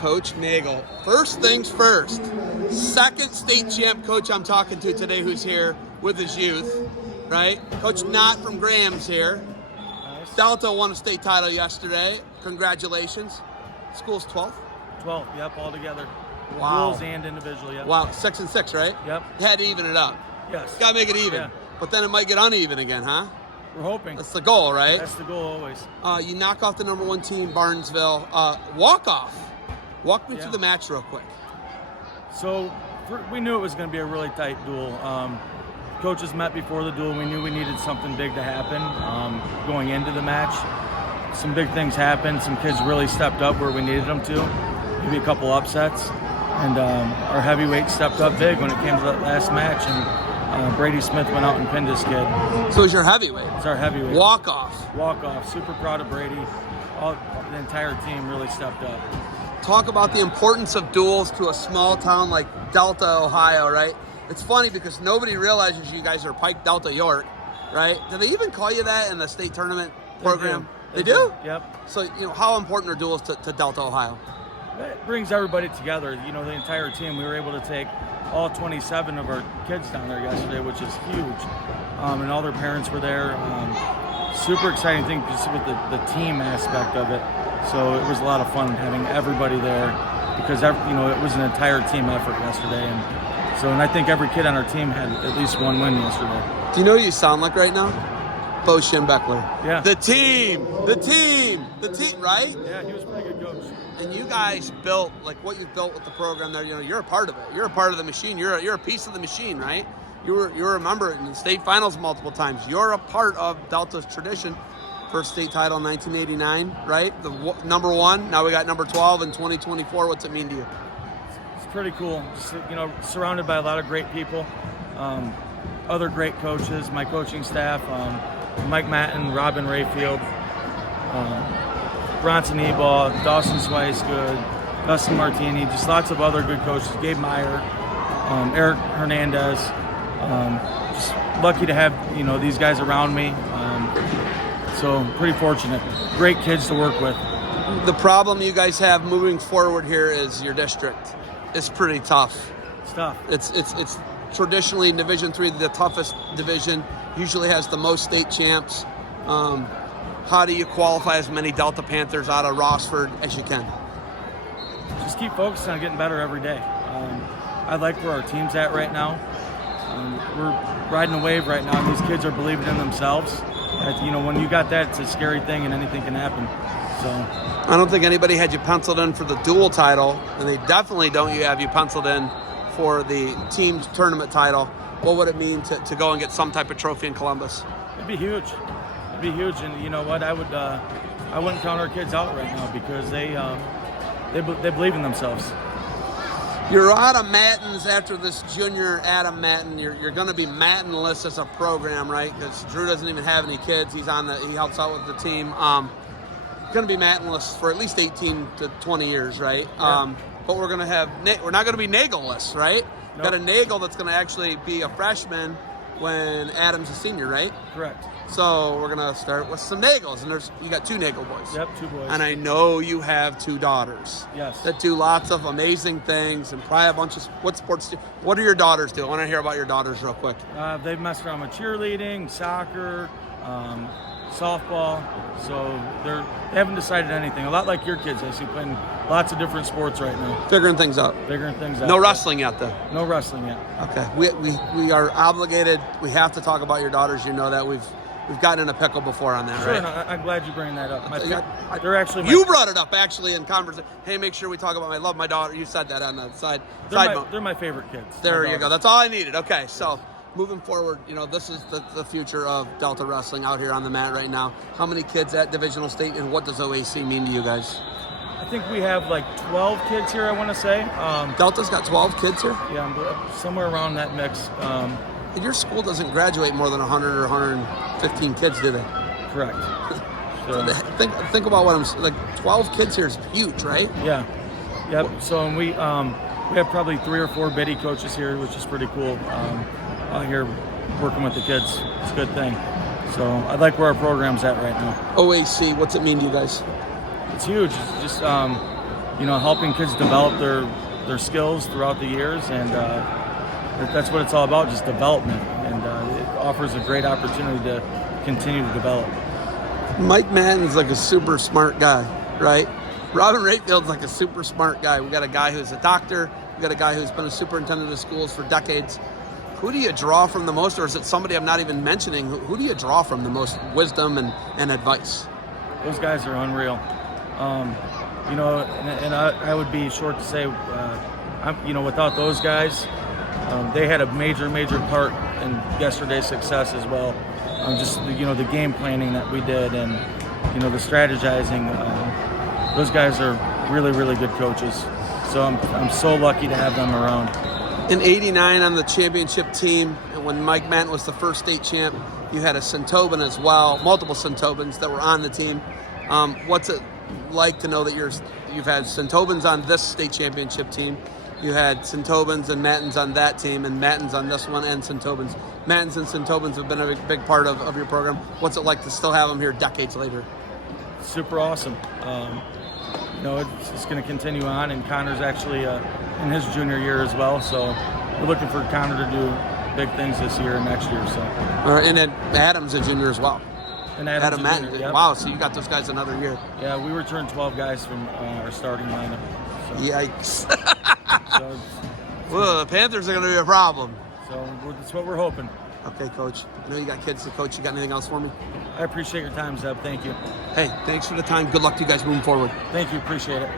Coach Nagel. First things first, second state champ coach I'm talking to today who's here with his youth, right? Coach Knott from Graham's here. Nice. Delta won a state title yesterday. Congratulations. School's 12th? 12, yep, all together. Wow. Duels and individually, yep. Wow, 6 and 6, right? Yep. You had to even it up. Yes. Got to make it even. Yeah. But then it might get uneven again, huh? We're hoping. That's the goal, right? That's the goal always. You knock off the number 1 team, Barnesville. Walk-off. Walk me through the match real quick. So we knew it was going to be a really tight duel. Coaches met before the duel. We knew we needed something big to happen going into the match. Some big things happened. Some kids really stepped up where we needed them to. Maybe a couple upsets. And our heavyweight stepped up big when it came to that last match. And Brady Smith went out and pinned his kid. So it's your heavyweight? It's our heavyweight. Walk-off. Walk-off. Super proud of Brady. The entire team really stepped up. Talk about the importance of duels to a small town like Delta, Ohio, right? It's funny because nobody realizes you guys are Pike Delta York, right? Do they even call you that in the state tournament program? They do? Yep. So, how important are duels to Delta, Ohio? It brings everybody together, the entire team. We were able to take all 27 of our kids down there yesterday, which is huge. And all their parents were there. Super exciting thing just with the team aspect of it. So it was a lot of fun having everybody there because, it was an entire team effort yesterday. And I think every kid on our team had at least one win yesterday. Do you know what you sound like right now? Bo Schembeckler. Yeah. The team, right? Yeah, he was a pretty good coach. And you guys built, what you built with the program there, you're a part of it. You're a part of the machine. You're a piece of the machine, right? You're a member in the state finals multiple times. You're a part of Delta's tradition. First state title in 1989, right? The number 1. Now we got number 12 in 2024. What's it mean to you? It's pretty cool. Just, surrounded by a lot of great people, other great coaches, my coaching staff, Mike Matten, Robin Rayfield, Bronson Ebal, Dawson Swicegood, Dustin Martini, just lots of other good coaches, Gabe Meyer, Eric Hernandez. Just lucky to have, these guys around me. So pretty fortunate. Great kids to work with. The problem you guys have moving forward here is your district. It's pretty tough. It's tough. It's traditionally in Division III the toughest division. Usually has the most state champs. How do you qualify as many Delta Panthers out of Rossford as you can? Just keep focusing on getting better every day. I like where our team's at right now. We're riding a wave right now, and these kids are believing in themselves. When you got that, it's a scary thing, and anything can happen. So I don't think anybody had you penciled in for the dual title, and they definitely don't have you penciled in for the team tournament title. What would it mean to go and get some type of trophy in Columbus? It'd be huge. It'd be huge, and you know what? I wouldn't count our kids out right now because they believe in themselves. You're out of Mattins after this junior Adam Matten. You're going to be Mattenless as a program, right? Because Drew doesn't even have any kids. He helps out with the team. Going to be Mattenless for at least 18 to 20 years, right? Yeah. But we're not going to be Nagel-less, right? Nope. Got a Nagel that's going to actually be a freshman when Adam's a senior, right? Correct. So we're going to start with some Nagels, and you got 2 Nagel boys. Yep, 2 boys. And I know you have 2 daughters. Yes. That do lots of amazing things and probably a bunch of what sports do. What do your daughters do? I want to hear about your daughters real quick. They've messed around with cheerleading, soccer, softball. So they haven't decided anything. A lot like your kids, I see, playing lots of different sports right now. Figuring things out. No wrestling yet, though. No wrestling yet. Okay. We are obligated. We have to talk about your daughters. You know that we've gotten in a pickle before on that, sure, right? No, I'm glad you bring that up. They're actually you brought it up actually in conversation. Hey, make sure we talk about. I love my daughter. You said that on the side note. They're my favorite kids. There you go. That's all I needed. Okay, so moving forward, this is the future of Delta wrestling out here on the mat right now. How many kids at Divisional State, and what does OAC mean to you guys? I think we have 12 kids here, I want to say. Delta's got 12 kids here? Yeah, somewhere around that mix. Your school doesn't graduate more than 100 or 115 kids, do they? Correct. So think about what I'm saying. 12 kids here is huge, right? Yeah. Yep. So we have probably 3 or 4 biddy coaches here, which is pretty cool. Out here working with the kids, it's a good thing. So I like where our program's at right now. OAC, what's it mean to you guys? It's huge. It's just helping kids develop their skills throughout the years, and that's what it's all about, just development, and it offers a great opportunity to continue to develop. Mike Matten's like a super smart guy, right? Robin Rayfield's like a super smart guy. We got a guy who's a doctor. We got a guy who's been a superintendent of schools for decades. Who do you draw from the most, or is it somebody I'm not even mentioning? Who do you draw from the most wisdom and advice? Those guys are unreal. And I would be short to say, without those guys, they had a major part in yesterday's success as well. The game planning that we did, and the strategizing. Those guys are really, really good coaches. So I'm so lucky to have them around. In '89 on the championship team, and when Mike Matten was the first state champ, you had a Centoban as well, multiple Centobans that were on the team. What's it like to know that you've had Centobans on this state championship team? You had Centobans and Mattens on that team, and Mattens on this one, and Centobans. Mattens and Centobans have been a big part of your program. What's it like to still have them here decades later? Super awesome. It's going to continue on, and Connor's actually in his junior year as well, so we're looking for Connor to do big things this year and next year. So. And then Adam's a junior as well. And Adam Matten. Yep. Wow, so you got those guys another year. Yeah, we returned 12 guys from our starting lineup. So. Yikes. Well, the Panthers are going to be a problem. So that's what we're hoping. Okay, Coach. I know you got kids to coach. You got anything else for me? I appreciate your time, Zeb. Thank you. Hey, thanks for the time. Good luck to you guys moving forward. Thank you. Appreciate it.